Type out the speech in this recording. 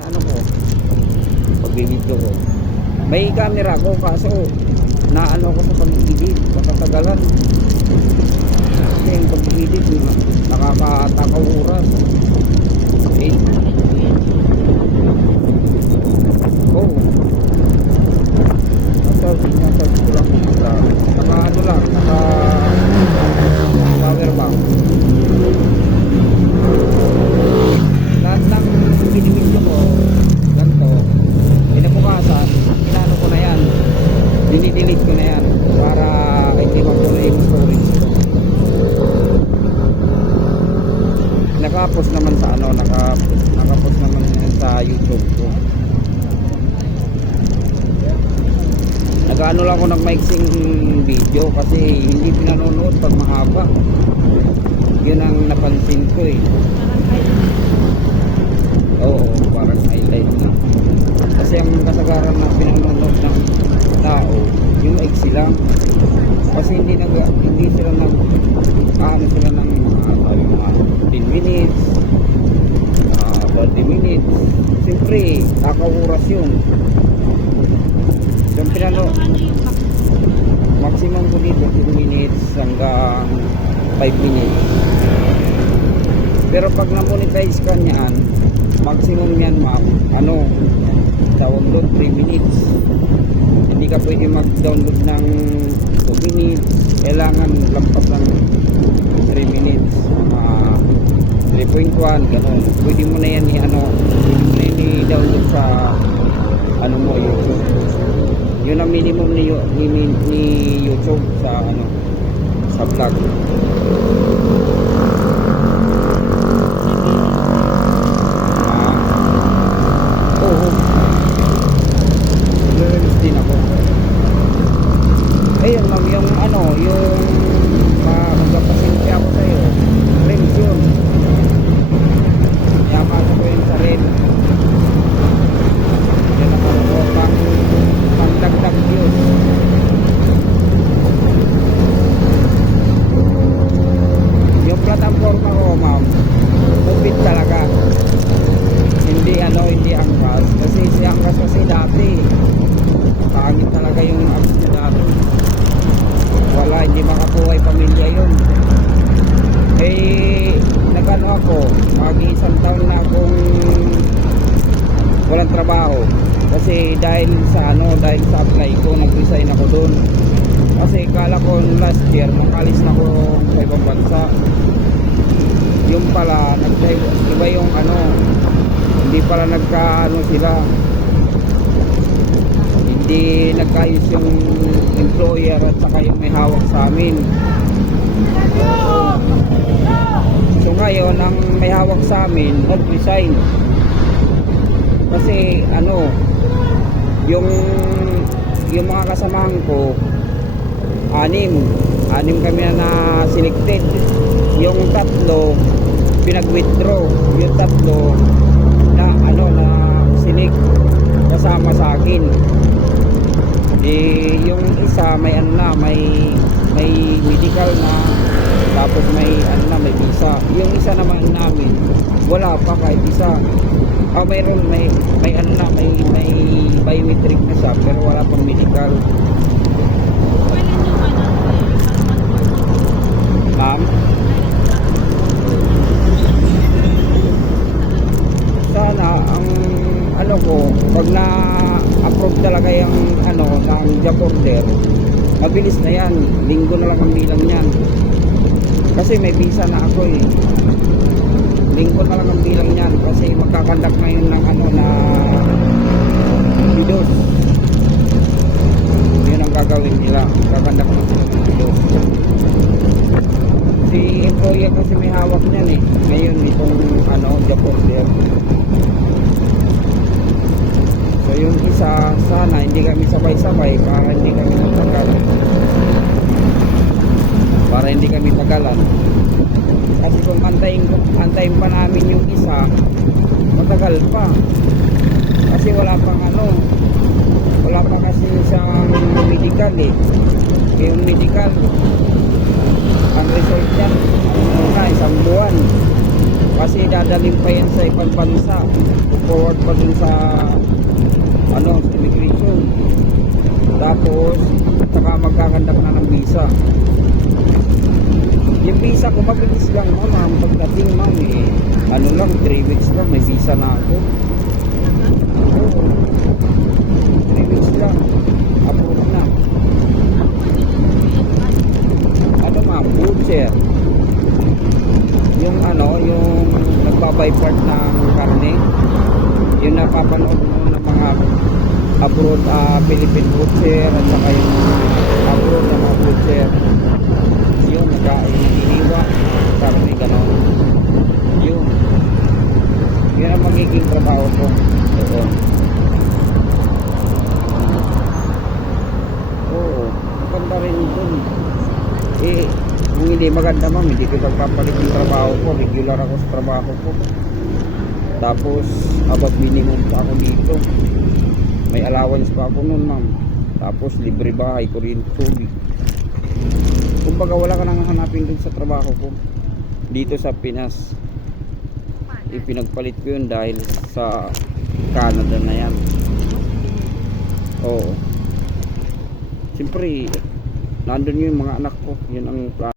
Ano ko, pagbibidyo ko. May camera ko kaso naano ko sa pagbibid, pakatagalan. Kasi yung pagbibid, nakakatakaw oras. Eh, oh. Nasa ko lang. Naka ano lang, naka power bank. Lahat ng binibidyo ko, ganito, pinabukasan, inano ko na yan, dinidelete ko na yan para hindi magtuloy yung storage ko. Nakapost naman sa ano, nakapost naman sa YouTube ko. Nag-ano lang ako ng mixing video kasi hindi pinanonood pag mahaba. Yun ang napansin ko eh. Oo, parang highlight na. Kasi ang kasagaran na pinanonood ng tao, yung maiksi lang. Kasi hindi sila sila ng mga 10 minutes, 20 minutes. Siyempre, kakauras yun. Yung maximum ko dito 10 minutes hanggang 5 minutes. Pero pag na-monetize ka niyan, maximum yan download 3 minutes. Hindi ka pwede mag-download ng 2 minutes. Kailangan lampas ng 3 minutes, 3.1 gano'n. Pwede mo na yan i-download sa mo, YouTube. Yun ang minimum ni YouTube sa vlog. Din ako. Ayun ma'am, yung magpapasensya ako sa'yo, rims yun. Yamasok ko yun sa rim. Yan ako pang dagdag yun. Yung platforma ko ma'am, upit talaga. Hindi angkas. Kasi si angkas kasi dati pangit talaga yung apps niya dati. Wala, hindi makakuha yung pamilya yun. Eh, nagano ako, mag-isang taon na akong walang trabaho. Kasi dahil sa apply ko, nag-resign ako doon. Kasi kala ko last year, nakalis na ako sa ibang bansa. Yung pala, iba yung hindi pala sila. Hindi nagkaayos yung employer at saka yung may hawak sa amin. So ngayon ang may hawak sa amin nag-resign kasi yung mga kasamahan ko anim kami na selected. Yung tatlo pinag-withdraw, yung tatlo na sinig kasama sa akin. Yung isa may may medical na, tapos may visa. Yung isa naman namin wala pa kahit isa. Mayroon may biometric na siya pero wala pang medical. Ma'am, sana ang pag na-approve talaga yung ng job order, mabilis na yan, linggo na lang ang bilang yan. Kasi may visa na ako eh, linggo na lang ang bilang yan. Kasi magkakandak ngayon ng na videos. Yun ang gagawin nila, magkakandak na sila ng videos. Si employer kasi may hawak niyan eh ngayon itong job order. So yung isa, sana hindi kami sabay-sabay para hindi kami matagalan. Kasi kung antayin pa namin yung isa, matagal pa. Kasi wala pa kasi siyang medical eh. Yung medical, ang result yan, isang buwan. Kasi dadalhin pa yan sa ibang bansa. Forward pa dun sa sa immigration. Tapos saka magkakandak na ng visa. Yung visa ko mabilis lang ma'am. Pagdating ma'am lang 3 weeks lang may visa na ako. Oo. 3 weeks lang. Approve na. Ma'am, butcher. Yung yung nagbabay part ng karne. Yung napapanood mo ng mga abroad, Philippine butcher at saka yung abroad na mga butcher. Yung nag-iiwa karne, gano'n. Yun ang magiging trabaho ko doon. Oo, maganda rin dun. Kung hindi maganda ma'am, hindi ko magpapalit yung trabaho ko. Regular ako sa trabaho ko. Tapos above minimum pa ako dito. May allowance pa ako nun ma'am. Tapos libre bahay, kuryente, tubig. Kumbaga wala ka nang hanapin dun sa trabaho ko dito sa Pinas. Ipinagpalit ko yun dahil sa Canada na yan. Oo. Siyempre nandun yung mga anak ko. Yun ang